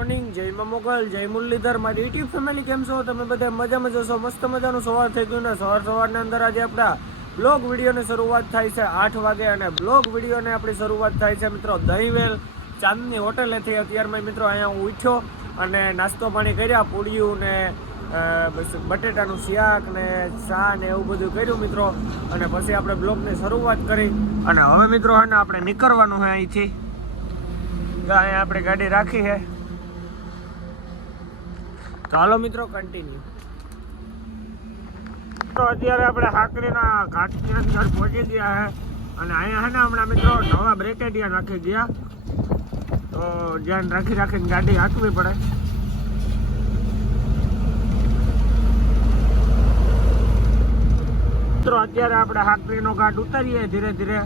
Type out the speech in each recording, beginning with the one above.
Morning, જય મા મોગલ, જય મુરલીધર, મારી યુટ્યુબ ફેમિલી કેમ છો? તમે બધા મજામાં જશો? મસ્ત મજાનું સવાર થઈ ગયું ને સવારના અંદર આજે આપણા બ્લોગ વિડીયોની શરૂઆત થાય છે 8 વાગે અને બ્લોગ વિડીયોને આપણી શરૂઆત થાય છે મિત્રો દહીંવેલ ચાંદની હોટેલેથી. અત્યારમાં મિત્રો અહીંયા હું ઉઠ્યો અને નાસ્તો પાણી કર્યા, પૂડિયું ને બટેટાનું શાક ને ચા ને એવું બધું કર્યું મિત્રો. અને પછી આપણે બ્લોગની શરૂઆત કરી અને હવે મિત્રો હે ને આપણે નીકળવાનું છે અહીંથી. અહીંયા આપણે ગાડી રાખી છે તો હાલો મિત્રો કન્ટિન્યુ. તો અત્યારે આપણે હાકરીના ઘાટની અંદર પહોંચી ગયા છે અને અહીંયા છે ને હમણાં મિત્રો નવા બ્રેકેડિયા નાખી ગયા, તો ધ્યાન રાખીને ગાડી હાંકવી પડે. મિત્રો અત્યારે આપણે હાકરીનો ઘાટ ઉતારીએ ધીરે ધીરે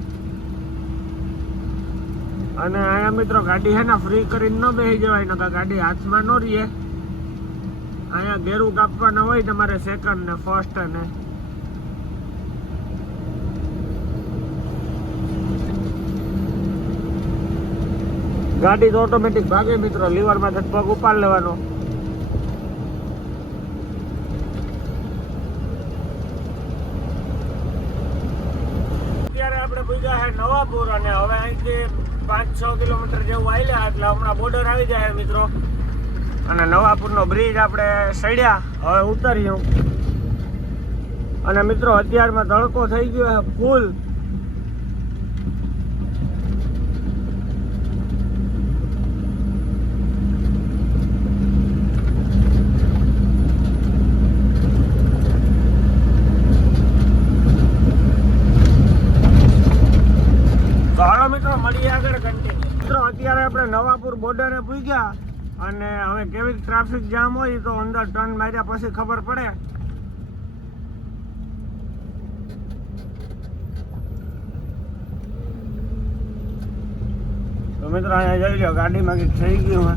અને અહીંયા મિત્રો ગાડી છે ને ફ્રી કરીને ન બેસી જવાય, નકર ગાડી હાથમાં ન રહીએ. અહીંયા ગેરું કાપવાના હોય તમારે સેકન્ડ ને ફર્સ્ટ ને. ગાડી તો ઓટોમેટિક ભાગે મિત્રો, લીવરમાં પગ ઉપાડ લેવાનો. અત્યારે આપણે ભૂગ્યા છે નવાપુર અને હવે અહીંથી 5-6 કિલોમીટર જેવું આવ્યા એટલે હમણાં બોર્ડર આવી જાય મિત્રો. અને નવાપુરનો બ્રિજ આપણે સડ્યા, હવે ઉતર્યું. અને મિત્રો અત્યારમાં તડકો થઈ ગયો છે ફૂલ. તો હાલો મિત્રો મળીએ આગળ કન્ટિન્યુ. મિત્રો અત્યારે આપણે નવાપુર બોર્ડરે પૂગ્યા અને હવે કેવી ટ્રાફિક જામ હોય તો અંદર ટર્ન માર્યા પછી ખબર પડે. તો મિત્રો અહીંયા જોઈ લો ગાડીમાં કંઈક થઈ ગયું હે,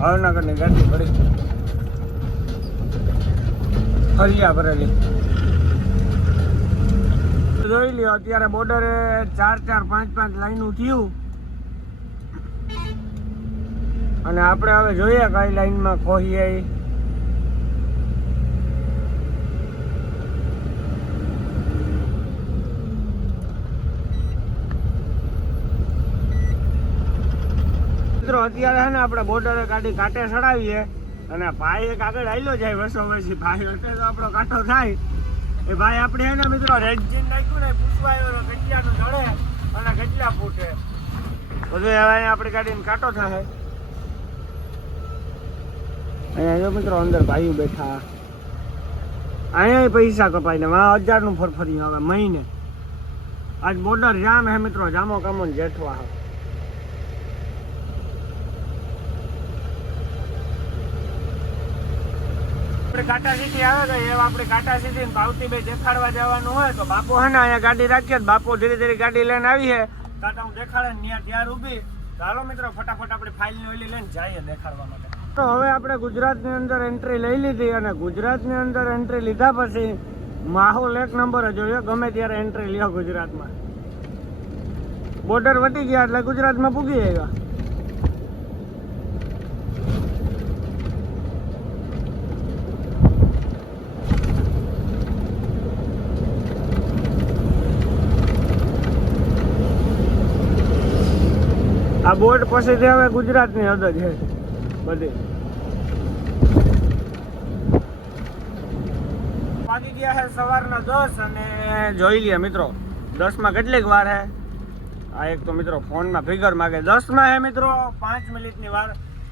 ભાવનગરની ગાડી પડી ફરિયા ભરેલી. જોઈ લ્યો અત્યારે બોર્ડરે 4-4, 5-5 લાઈનું થયું અને આપણે હવે જોઈએ કઈ લાઈનમાં ખોઈએ. મિત્રો અત્યારે છે ને આપણે બોર્ડરે ગાડી કાંટે ચડાવીએ અને ભાઈ એક આગળ આવેલો જાય વસો વસી ભાઈ એટલે તો આપણો કાંટો થાય. એ ભાઈ આપણે છે ને મિત્રો રેન્જિન નાખ્યું ને પૂછવા આવ્યો કેટલાનું જડે અને કેટલા ફૂટે બધું. હવે અહીંયા આપણી ગાડીને કાંટો થાય. અહીંયા જો મિત્રો અંદર ભાઈઓ બેઠા, અહીંયા પૈસા કપાય ને 1000નું ફરફર્યું આવે મહિને. આજ બોર્ડર જામ હે મિત્રો, જામો કામો ને જેઠવા. આપણે કાંટા સીધી આવે ગઈ એવા આપણે કાંટા સીધી પાવતી બે દેખાડવા જવાનું હોય તો બાપુ હે ને અહીંયા ગાડી રાખીએ, બાપુ ધીરે ધીરે ગાડી લઈને આવી છે કાંટા હું દેખાડે ત્યાં ત્યાર ઊભી. ચાલો મિત્રો ફટાફટ આપણે ફાઇલની ઓલી લઈને જઈએ દેખાડવા માટે. તો હવે આપણે ગુજરાતની અંદર એન્ટ્રી લઈ લીધી અને ગુજરાતની અંદર એન્ટ્રી લીધા પછી માહોલ એક નંબર જ જોઈએ. ગમે ત્યારે એન્ટ્રી લ્યો ગુજરાતમાં. બોર્ડર વટી ગયા એટલે ગુજરાતમાં પૂગી આવ્યા. આ બોર્ડ પાસેથી હવે ગુજરાતની હદ છે બધી. વાગી ગયા છે સવારના 10 અને જોઈ લઈએ મિત્રો 10માં કેટલીક વાર છે. આ એક તો મિત્રો ફોનમાં ફિગર માગે 10માં છે મિત્રો 5 મિનિટની વાર.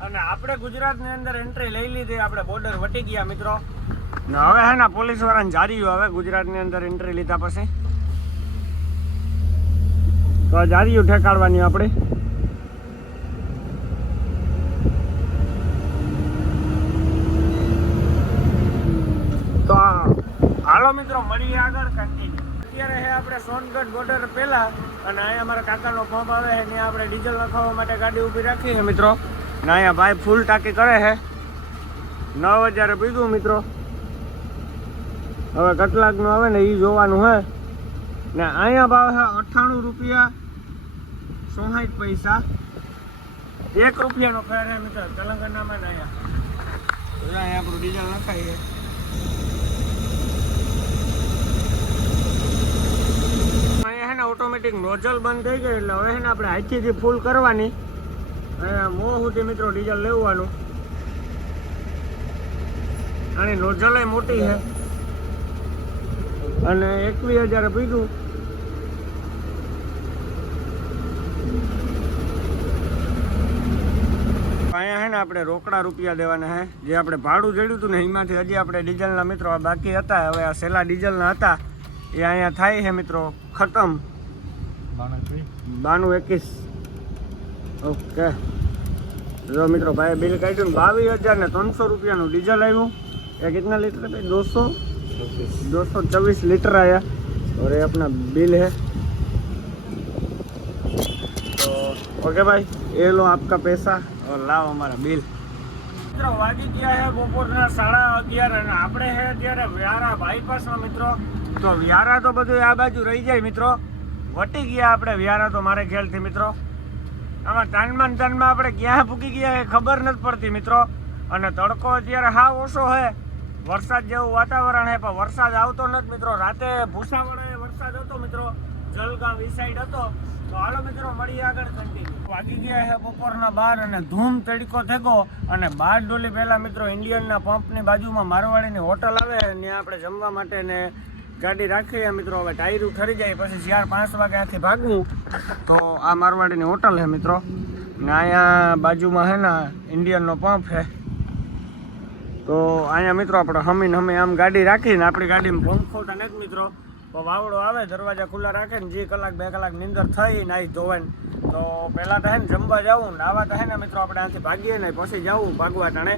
અને આપણે ગુજરાતની અંદર એન્ટ્રી લઈ લીધી, આપણે બોર્ડર વટી ગયા મિત્રો. ને હવે હે ને પોલીસ વાળાને જારીયું હવે ગુજરાતની અંદર એન્ટ્રી લીધા પછી તો જારીયું ઠેકાડવાની આપણે. તો હાલો મિત્રો મળીએ આગળ કન્ટિન્યુ. અત્યારે છે આપણે સોનગઢ બોર્ડર પહેલા અને અહીંયા અમારા કાકાનો પંપ આવે છે, ત્યાં આપણે ડીઝલ નાખવા માટે ગાડી ઊભી રાખી છે મિત્રો. ને અહીંયા ભાઈ ફૂલ ટાંકી કરે છે, 9000 પીધું મિત્રો. હવે કેટલાકનું આવે ને એ જોવાનું હે. ને અહીંયા ભાવ છે 98 રૂપિયા 64 પૈસા ₹1 ફેર હે મિત્રો તેલંગાનામાં ને અહીંયા આપણું ડીઝલ નખાય છે. અહીંયા છે ને ઓટોમેટિક નોઝલ બંધ થઈ ગઈ એટલે હવે છે ને આપણે હાથીથી ફૂલ કરવાની. અહીંયા મોં સુધી મિત્રો ડીઝલ લેવાનું. આની નોઝલ મોટી છે અને 21,000 પીધું. અહીંયા છે ને આપણે રોકડા રૂપિયા દેવાના છે. જે આપણે ભાડું જડ્યું હતું ને એમાંથી હજી આપણે ડીઝલના મિત્રો બાકી હતા. હવે આ છેલ્લા ડીઝલના હતા એ અહીંયા થાય છે મિત્રો ખતમ. 92-21. ઓકે જો મિત્રો ભાઈ બિલ કાઢ્યું ને 22,300 ડીઝલ આવ્યું. ये कितना लीटर है? 224 लीटर आया और ये अपना बिल है. तो ओके भाई ये लो आपका पैसा और लाओ हमारा बिल. મિત્રો વાગી ગયા છે બપોરના 11:30 અને આપણે છે અત્યારે વ્યારા બાયપાસમાં મિત્રો. તો વ્યારા તો બધું આ બાજુ રહી જાય મિત્રો. વટી ગયા આપણે વ્યારા તો મારે ખ્યાલથી મિત્રો. આમાં તાનમાં આપણે ક્યાં પૂકી ગયા એ ખબર નથી પડતી મિત્રો. અને તડકો અત્યારે હાવ ઓછો છે. વરસાદ જેવું વાતાવરણ છે પણ વરસાદ આવતો નથી મિત્રો. રાતે ભૂસાવળે વરસાદ હતો મિત્રો. જલગામ ઈ સાઈડ હતો. તો હાલો મિત્રો મળીએ આગળ કન્ટિન્યુ. વાગી ગયા છે બપોરના 12 અને ધૂમ તડકો થેગો. અને 12 ડોલી પહેલા મિત્રો ઇન્ડિયનના પંપની બાજુમાં મારવાડીની હોટલ આવે ત્યાં આપણે જમવા માટે ને ગાડી રાખીએ મિત્રો. હવે ટાયરું ઠરી જાય પછી 4-5 વાગે આથી ભાગવું. તો આ મારવાડીની હોટલ છે મિત્રો ને અહીંયા બાજુમાં છે ને ઇન્ડિયનનો પંપ છે. તો અહીંયા મિત્રો આપણે હમી આમ ગાડી રાખીને આપણી ગાડીમાં પંખો તો નથી મિત્રો. તો વાવડો આવે દરવાજા ખુલ્લા રાખે ને જે 1-2 કલાક નીંદર થઈ નાહી ધોવાય. તો પહેલાં તો હે ને જમવા જવું ને આવા તો હે ને મિત્રો આપણે આથી ભાગીએ ને પછી જવું ભાગવા ટાણે.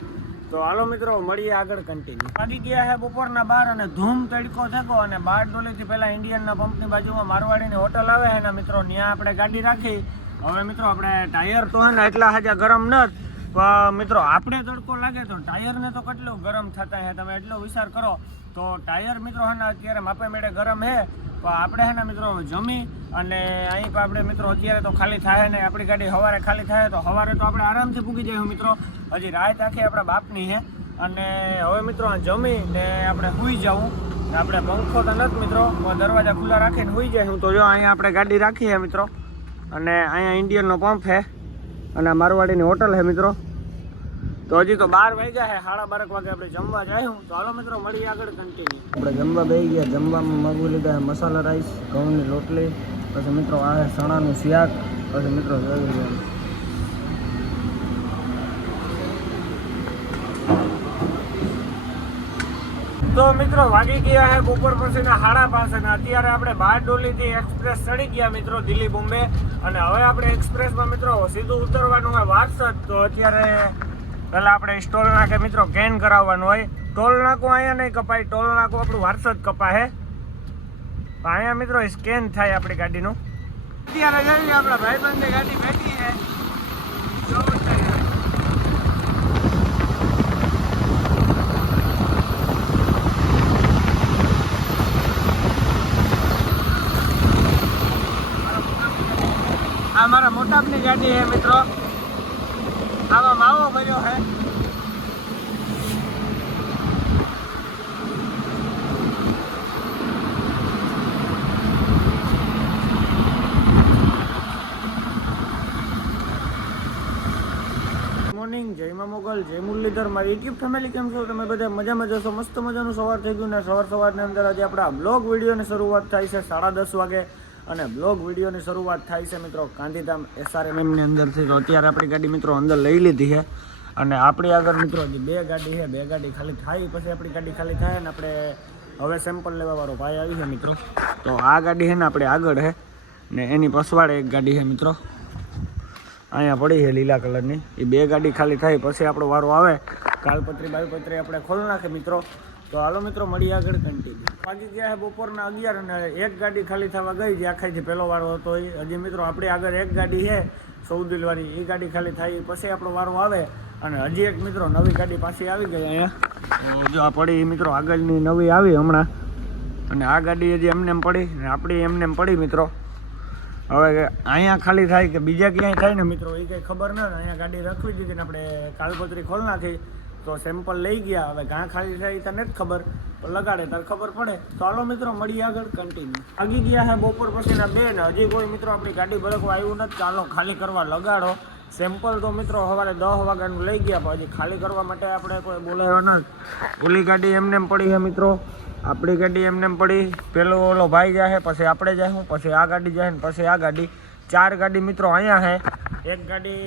તો હાલો મિત્રો મળીએ આગળ કન્ટિન્યુ. વાગી ગયા છે બપોરના 12 અને ધૂમ તડકો થયો. અને 12 ડોલીથી પહેલાં ઇન્ડિયનના પંપની બાજુમાં મારવાડીની હોટલ આવે છે ને મિત્રો. ત્યાં આપણે ગાડી રાખી. હવે મિત્રો આપણે ટાયર તો હે ને એટલા હાજા ગરમ નથી પણ મિત્રો આપણે તડકો લાગે તો ટાયરને તો કેટલું ગરમ થતા હે તમે એટલો વિચાર કરો. તો ટાયર મિત્રો હે ને અત્યારે માપે મેળે ગરમ હે પણ આપણે હે ને મિત્રો જમી અને અહીં પણ આપણે મિત્રો અત્યારે તો ખાલી થાય ને આપણી ગાડી સવારે ખાલી થાય તો સવારે તો આપણે આરામથી પૂગી જઈએ મિત્રો. હજી રાત આખી આપણા બાપની છે. અને હવે મિત્રો જમી ને આપણે સૂઈ જવું. આપણે પંખો તો નથી મિત્રો દરવાજા ખુલ્લા રાખીને સૂઈ જાય. તો જો અહીંયા આપણે ગાડી રાખી છે મિત્રો. અને અહીંયા ઇન્ડિયનનો પંપ છે અને મારવાડીની હોટલ છે મિત્રો. તો હજી તો 12 વાગ્યા છે. 12:30 વાગે આપણે જમવા જાય. તો હાલો મિત્રો મળીએ આગળ કન્ટિન્યુ. આપણે જમવા બેસી ગયા. જમવામાં મગું લીધા છે મસાલા રાઈસ, ઘઉંની રોટલી, પછી મિત્રો આ છે ચણાનું શાક, પછી મિત્રો જોઈ તો મિત્રો વાગી ગયા છે બપોર પછીના 5:30 અને અત્યારે આપણે 12 ડોલીથી એક્સપ્રેસ ચડી ગયા મિત્રો દિલ્હી બોમ્બે. અને હવે આપણે એક્સપ્રેસમાં મિત્રો સીધું ઉતરવાનું હોય વારસદ. તો અત્યારે પહેલાં આપણે ટોલ નાકે મિત્રો કેન કરાવવાનું હોય. ટોલ નાકું અહીંયા નહીં કપાય, ટોલ નાકું આપણું વારસદ કપાય. અહીંયા મિત્રો સ્કેન થાય આપણી ગાડીનું. અત્યારે જઈએ આપણા ભાઈબંધની ગાડી બેઠી છે. આ મારા મોટાપની ગાડી છે મિત્રો. આમાં માવો ભર્યો છે. મોર્નિંગ, જય મા મોગલ, જય મુરલીધર. મારી યુટ્યુબ ફેમિલી કેમ છો તમે બધા? મજામાં જશો. મસ્ત મજાનું સવાર થઈ ગયું ને સવારની અંદર આજે આપણા બ્લોગ વિડીયોની શરૂઆત થાય છે 10:30 વાગે. અને બ્લોગ વિડીયોની શરૂઆત થાય છે મિત્રો ગાંધીધામ SRMMની અંદરથી. તો અત્યારે આપણી ગાડી મિત્રો અંદર લઈ લીધી છે. અને આપણી આગળ મિત્રો હજી 2 ગાડી છે. 2 ગાડી ખાલી થાય પછી આપણી ગાડી ખાલી થાય ને આપણે હવે સેમ્પલ લેવાવાળો ભાઈ આવી છે મિત્રો. તો આ ગાડી છે ને આપણે આગળ છે ને એની પછવાડે એક ગાડી છે મિત્રો અહીંયા પડી છે લીલા કલરની. એ 2 ગાડી ખાલી થાય પછી આપણો વારો આવે. કાલપત્રી બાલપત્રી આપણે ખોલી નાખે મિત્રો. તો હાલો મિત્રો મળીએ આગળ કન્ટિન્યુ. વાગી ગયા છે બપોરના 11 અને એક ગાડી ખાલી થવા ગઈ જે આખાઈથી પહેલો વારો હતો. એ હજી મિત્રો આપણી આગળ એક ગાડી છે સૌદિલવાળી. એ ગાડી ખાલી થાય પછી આપણો વારો આવે. અને હજી એક મિત્રો નવી ગાડી પાછી આવી ગઈ અહીંયા. જો આ પડી મિત્રો આગળની નવી આવી હમણાં. અને આ ગાડી હજી એમને પડી ને આપણી એમને પડી મિત્રો. હવે અહીંયા ખાલી થાય કે બીજા ક્યાંય થાય ને મિત્રો એ કંઈ ખબર ના. અહીંયા ગાડી રખવી દીધી ને આપણે કાગળપત્રી ખોલ નાખી તો સેમ્પલ લઈ ગયા. હવે ઘા ખાલી થાય એ તને જ ખબર, લગાડે તારે ખબર પડે. તો હાલો મિત્રો મળીએ આગળ કન્ટિન્યુ. આગી ગયા છે બપોર પછીના 2 ને હજી કોઈ મિત્રો આપણી ગાડી બળકવા આવ્યું નથી. ચાલો ખાલી કરવા લગાડો. સેમ્પલ તો મિત્રો સવારે 10 વાગ્યાનું લઈ ગયા, પણ હજી ખાલી કરવા માટે આપણે કોઈ બોલાવ્યો નથી. ઓલી ગાડી એમને એમ પડી છે મિત્રો, આપણી ગાડી એમને એમ પડી. પેલો ઓલો ભાઈ જાય, પછી આપણે જાય, પછી આ ગાડી જાય ને પછી આ ગાડી. 4 ગાડી મિત્રો અહીંયા છે. એક ગાડી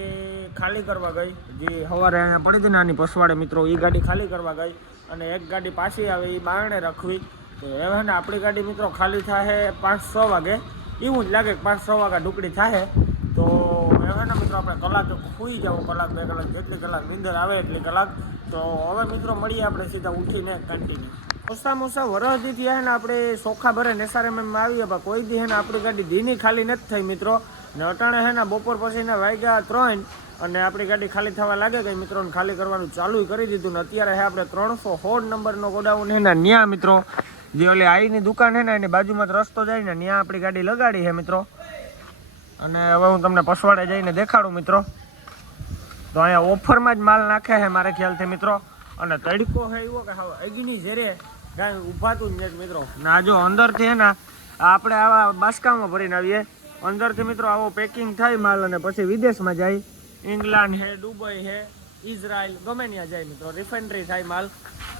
ખાલી કરવા ગઈ, જે સવારે અહીંયા પડી હતી ને આની પસવાડે મિત્રો, એ ગાડી ખાલી કરવા ગઈ. અને એક ગાડી પાછી આવે એ બારણે રખવી. તો હવે ને આપણી ગાડી મિત્રો ખાલી થાય 5-6 વાગે, એવું જ લાગે કે 5-6 વાગ્યા ઢુકડી થાય. તો હવે ને મિત્રો આપણે કલાક સૂઈ જાવ, કલાક 2 કલાક જેટલી કલાક નીંદર આવે એટલી કલાક. તો હવે મિત્રો મળીએ આપણે સીધા ઉઠીને કન્ટિન્યુ. ઓછામાં વરસથી થયા ને આપણે સોખા ભરે નેસારેમાં આવીએ, પણ કોઈ દી હે ને આપણી ગાડી ધીની ખાલી નથી થઈ મિત્રો. ને અટાણે હે ને બપોર પછીના વાગ્યા 3 અને આપણી ગાડી ખાલી થવા લાગે ગઈ મિત્રોને ખાલી કરવાનું ચાલુ કરી દીધું. ને અત્યારે હે આપણે 316 નંબરનો ગોડાઉન હે ને ન્યા મિત્રો, જે ઓલી આઈની દુકાન હે ને એની બાજુમાં રસ્તો જાય ને ત્યાં આપણી ગાડી લગાડી છે મિત્રો. અને હવે હું તમને પસવાડે જઈને દેખાડું મિત્રો. તો અહીંયા ઓફરમાં જ માલ નાખે છે મારે ખ્યાલથી મિત્રો. અને તડકો છે એવો કે હવે અગીની ઝેરે કાંઈ ઊભાતું જ નથી મિત્રો. ના જો અંદરથી હે ને આપણે આવા બાસકામાં ભરીને આવીએ, અંદરથી મિત્રો આવો પેકિંગ થાય માલ અને પછી વિદેશમાં જાય. ઇંગ્લેન્ડ છે, દુબઈ છે, ઇઝરાયલ, ગમે ત્યાં જાય મિત્રો, રિફાઇનરી થાય માલ.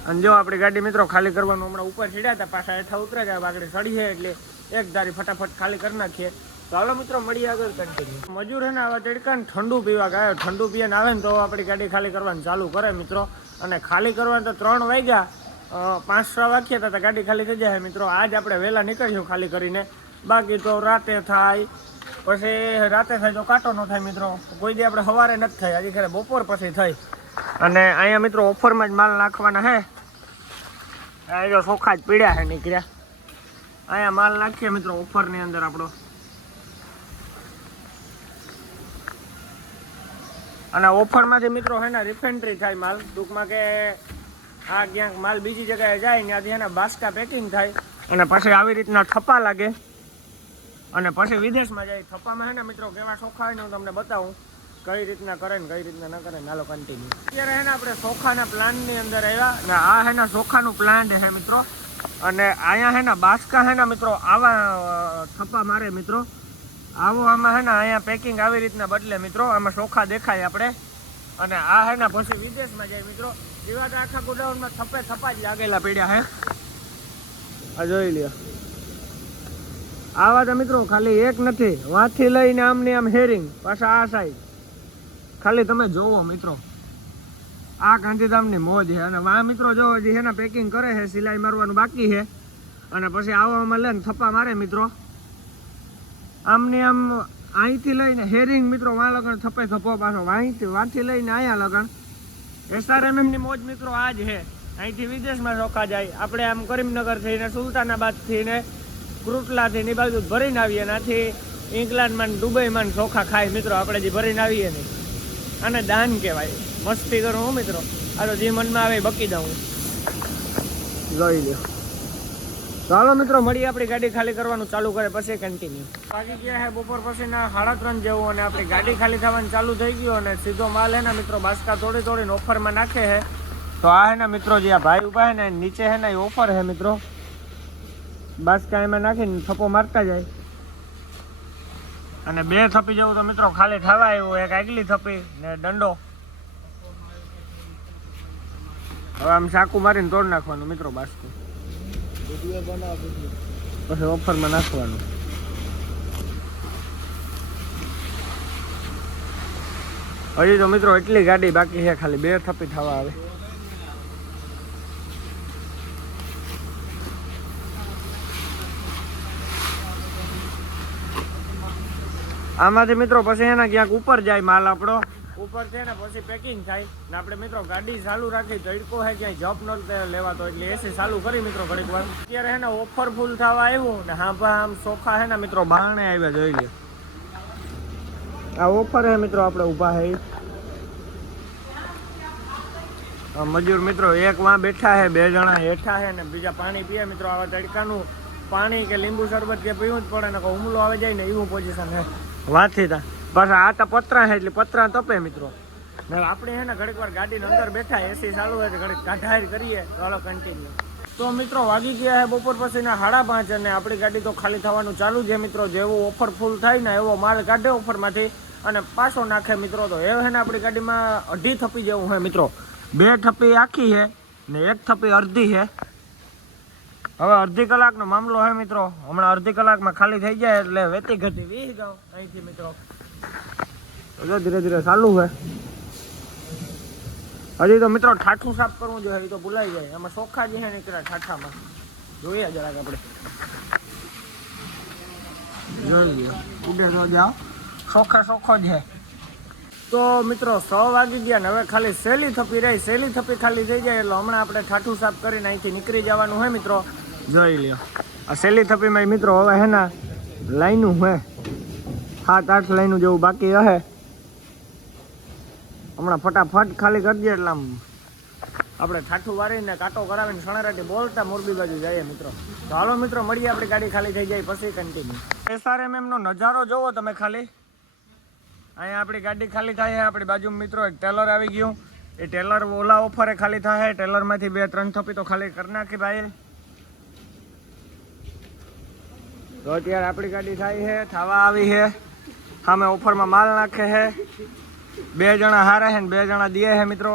અને જો આપણી ગાડી મિત્રો ખાલી કરવાનું હમણાં ઉપર ચડ્યા હતા, પાછા હેઠા ઉતરે જાય, આગળ સડી છે એટલે એક ધારી ફટાફટ ખાલી કરી નાખીએ. તો હાલો મિત્રો મળીએ આગળ કન્ટિન્યુ. મજૂર હે ને આવા તડકાને ઠંડુ પીવા ગયા, ઠંડુ પીને આવે ને તો આપણી ગાડી ખાલી કરવાનું ચાલુ કરે મિત્રો. અને ખાલી કરવાનું તો 3 વાગ્યા, 5-6 વાગ્યા હતા ગાડી ખાલી થઈ જાય મિત્રો. આજ આપણે વહેલા નીકળીશું ખાલી કરીને, બાકી તો રાતે થાય. પછી રાતે થાય તો કાંટો ન થાય મિત્રો. કોઈ દી આપણે સવારે નથી થાય, હજી ખરે બપોર પછી થઈ. અને અહીંયા મિત્રો ઓફરમાં જ માલ નાખવાના છે. અહીંયા જો સોખા જ પીડ્યા છે નીકળ્યા. અહીંયા માલ નાખીએ મિત્રો ઓફરની અંદર આપણો. અને ઓફરમાંથી મિત્રો છે ને રિફાઇનરી થાય માલ, ટૂંકમાં કે આ ક્યાંક માલ બીજી જગ્યાએ જાય ત્યાંથી એને બાસ્કા પેકિંગ થાય અને પછી આવી રીતના થપ્પા લાગે અને પછી વિદેશમાં જાય. થપ્પામાં છે ને મિત્રો કેવા ચોખા હોય ને હું તમને બતાવું કઈ રીતના કરે ને કઈ રીતના ન કરે. નાલો કન્ટિન્યુ. અત્યારે છે ને આપણે ચોખાના પ્લાન્ટની અંદર આવ્યા ને આ છે ને ચોખાનું પ્લાન્ટ છે મિત્રો. અને અહીંયા છે ને બાસ્કા છે ને મિત્રો આવા થપ્પા મારે મિત્રો. આવો આમાં છે ને અહીંયા પેકિંગ આવી રીતના બદલે મિત્રો, આમાં ચોખા દેખાય આપણે. અને આ છે ને પછી વિદેશમાં જાય મિત્રો. એવા તો આખા ગોડાઉનમાં થપ્પા જ લાગેલા પડ્યા છે. આ જોઈ લ્યો, આવા તો મિત્રો ખાલી એક નથી, વાંથી લઈને આમની આમ હેરિંગ પાછા આ સાઈડ. ખાલી તમે જોવો મિત્રો, આ ગાંધીધામની મોજ છે. અને વાહ મિત્રો જો હજી છે ને પેકિંગ કરે છે, સિલાઈ મારવાનું બાકી છે. અને પછી આવવામાં લે ને થપ્પા મારે મિત્રો. આમની આમ અહીંથી લઈને હેરિંગ મિત્રો વાં લગણ થપ્પે થપ્પો પાછો વાંથી લઈને અહીંયા લગણ. SRMMની મોજ મિત્રો આ જ છે. અહીંથી વિદેશમાં ચોખા જાય, આપણે આમ કરીમનગર થઈને, સુલતાનાબાદ થઈને, કૃટલાથી ની બાજુ ભરીને આવીએ. એનાથી ઇંગ્લેન્ડમાં દુબઈમાં ચોખા ખાય મિત્રો, આપણે જે ભરીને આવીએ નહીં. અને દાન કહેવાય. મસ્તી કરું હું મિત્રો, આ તો જે મનમાં આવે બકી દઉં. જોઈ લો. ચાલો મિત્રો મળીએ, આપણી ગાડી ખાલી કરવાનું ચાલુ કરે પછી કન્ટિન્યુ. બાકી ગયા છે બપોર પછીના 3:30 જેવું અને આપણી ગાડી ખાલી થવાનું ચાલુ થઈ ગયું. અને સીધો માલ હે ને મિત્રો બાસ્કા થોડીને ઓફરમાં નાખે છે. તો આ હે ને મિત્રો જે આ ભાઈ ઉભા છે ને નીચે હે ને એ ઓફર છે મિત્રો. બાસ્કા એમાં નાખીને થપ્પો મારતા જાય. અને 2 થપ્પી જવું તો મિત્રો ખાલી થવા આવ્યું. એક આગલી થપ્પી ને દંડો. હવે આમ ચાકુ મારીને તોડ નાખવાનું મિત્રો બાસ્કું, પછી ઓફરમાં નાખવાનું. હજી તો મિત્રો એટલી ગાડી બાકી છે, ખાલી 2 થપ્પી થવા આવે. આમાંથી મિત્રો પછી એના ક્યાંક ઉપર જાય માલ આપણો. ઉપર છે ને પછી પેકિંગ થાય ને આપણે મિત્રો ગાડી ચાલુ રાખી. તડકો છે ક્યાંય જપ ન લેવાતો એટલે એસી ચાલુ કરી મિત્રો ઘડીક વાર. અત્યારે છે ને ઓફર ફૂલ થવા આવ્યું ને હા આમ ચોખા છે ને મિત્રો બારણે આવ્યા જોઈ લે. આ ઓફર છે મિત્રો આપણે ઊભા છે. મજૂર મિત્રો એક વાં બેઠા છે, 2 જણા હેઠા છે ને બીજા પાણી પીએ મિત્રો. આવા તડકાનું પાણી કે લીંબુ શરબત કે પીવું જ પડે ને હુમલો આવી જાય ને એવું પોઝિશન હે વાંચી તા બસ આ તો પતરા છે એટલે પતરા તપે મિત્રો ને આપણે હે ને ઘડીક વાર ગાડીની અંદર બેઠા એસી ચાલુ હોય તો ઘડીક કાઢાર કરીએ ચાલો કન્ટિન્યુ તો મિત્રો વાગી ગયા છે બપોર પછીના 5:30 અને આપણી ગાડી તો ખાલી થવાનું ચાલુ છે મિત્રો જેવો ઓફર ફૂલ થાય ને એવો માલ કાઢે ઓફરમાંથી અને પાછો નાખે મિત્રો તો એ હે ને આપણી ગાડીમાં 2.5 થપ્પી જેવું છે મિત્રો 2 થપ્પી આખી છે ને 1 થપ્પી અડધી છે હવે અડધી કલાકનો મામલો છે મિત્રો હમણાં અડધી કલાકમાં ખાલી થઈ જાય એટલે વેતી ઘટી 20 ગાવ અહીંથી મિત્રો તો ધીરે ધીરે ચાલુ છે હજી તો મિત્રો ઠાઠું સાફ કરવું જોઈએ એ તો ભૂલાઈ જાય એમાં ચોખ્ખા જે છે નીકળ્યા ઠાઠામાં જોઈએ જરાક આપણે જોઈએ ઉડે તો જાઓ ચોખ્ખો જ છે તો મિત્રો 6 વાગી ગયા ને હવે ખાલી સહેલી થપ્પી રહી સહેલી થપ્પી ખાલી થઈ જાય એટલે હમણાં આપણે ઠાઠું સાફ કરીને અહીંથી નીકળી જવાનું હોય મિત્રો જોઈ લ્યો આ સહેલી થપ્પીમાં મિત્રો હવે હે ને લાઈનું હે 7-8 લાઈનું જેવું બાકી હે હમણાં ફટાફટ ખાલી કરી દઈએ એટલે આમ આપણે ઠાઠું વારીને કાંટો કરાવીને સણરાટી બોલતા મોરબી બાજુ જઈએ મિત્રો તો હાલો મિત્રો મળીએ આપણી ગાડી ખાલી થઈ જાય પછી કન્ટિન્યુ SRMM નો નજારો જોવો તમે ખાલી અહીંયા આપણી ગાડી ખાલી થાય છે આપણી બાજુમાં મિત્રો એક ટેલર આવી ગયું એ ટેલર ઓલા ઓફરે ખાલી થાય ટેલરમાંથી 2-3 થપ્પી તો ખાલી કરી નાખી ભાઈ તો અત્યારે આપણી ગાડી થાય છે થવા આવી છે સામે ઓફરમાં માલ નાખે છે 2 જણા હારે છે ને 2 જણા દે છે મિત્રો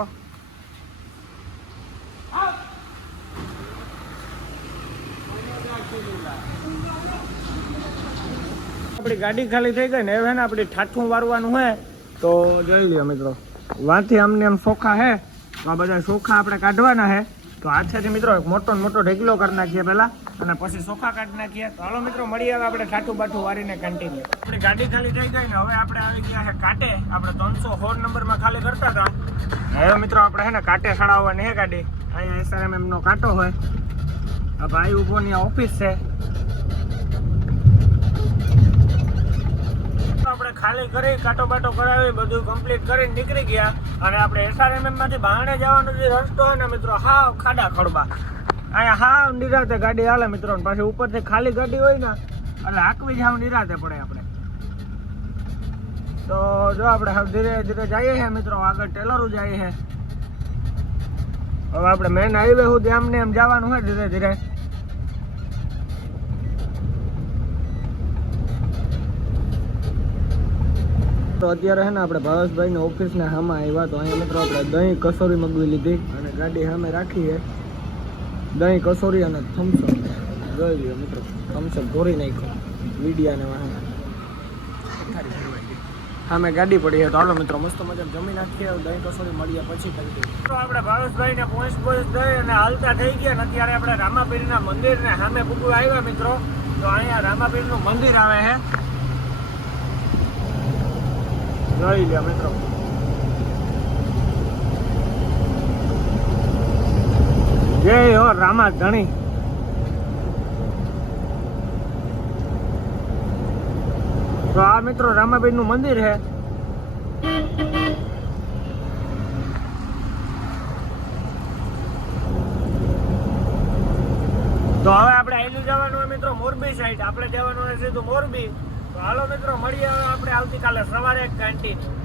આપણી ગાડી ખાલી થઈ ગઈ ને હવે ને આપણી ઠાઠું વારવાનું હોય તો જોઈ લ્યો મિત્રો વાંથી આમને આમ ચોખા હે આ બધા ચોખા આપણે કાઢવાના છે તો હાથેથી મિત્રો એક મોટો ઢેકલો કરી નાખીએ પહેલા અને પછી ચોખા કાઢી નાખીએ તો હાલો મિત્રો મળી આવે આપણે ઠાઠું બાઠું વારીને કન્ટિન્યુ આપણી ગાડી ખાલી થઈ ગઈ ને હવે આપણે આવી ગયા છે કાંટે આપણે 316 નંબરમાં ખાલી કરતા હતા હવે મિત્રો આપણે છે ને કાંટે સડાવવાની છે ગાડી અહીંયા SRMM નો કાંટો હોય આ ભાઈ ઉભો ની ઓફિસ છે આપણે ખાલી કરી કાંટો બાટો કરાવી બધું કમ્પ્લીટ કરીને નીકળી ગયા અને આપણે SRMM માંથી બહાણે જવાનો જે રસ્તો હોય ને મિત્રો હાવ ખાડા ખડબા અહીંયા હાવ નિરાતે ગાડી હાલે મિત્રો પાછી ઉપરથી ખાલી ગાડી હોય ને એટલે હાંકવી જ હાવ નિરાતે પડે આપણે તો જો આપણે હાવ ધીરે ધીરે જઈએ છીએ મિત્રો આગળ ટેલરો જઈએ છે હવે આપણે મેન હાઈવે સુધી આમને એમ જવાનું હોય ધીરે ધીરે તો અત્યારે છે ને આપણે ભાવેશભાઈ ની ઓફિસ ને સામે આવ્યા તો અહીંયા મિત્રો આપણે દહીં કસોરી મગવી લીધી અને ગાડી સામે રાખી છે દહીં કસોરી અને થમ્સઅપ જોઈ લ્યો મિત્રો થમ્સઅપ ધોરી નાખ્યો વીડિયાને વાહન સામે ગાડી પડી છે તો હાલો મિત્રો મસ્ત મજા જમી નાખીએ દહીં કસોરી મળીએ પછી કરી તો આપણે ભાવેશભાઈ ને પહોંચ દઈ અને હાલતા થઈ ગયા ને અત્યારે આપણે રામાપીરના મંદિર ને સામે પૂગવા આવ્યા મિત્રો તો અહીંયા રામાપીરનું મંદિર આવે છે જોઈ લ્યો મિત્રો જય હો રામા ધણી તો આ મિત્રો રામાબેન નું મંદિર છે તો હવે આપણે આયલું જવાનું હોય મિત્રો મોરબી સાઈડ આપણે જવાનું હોય સીધું મોરબી તો હાલો મિત્રો મળીએ આપણે આવતીકાલે સવારે કન્ટિન્યુ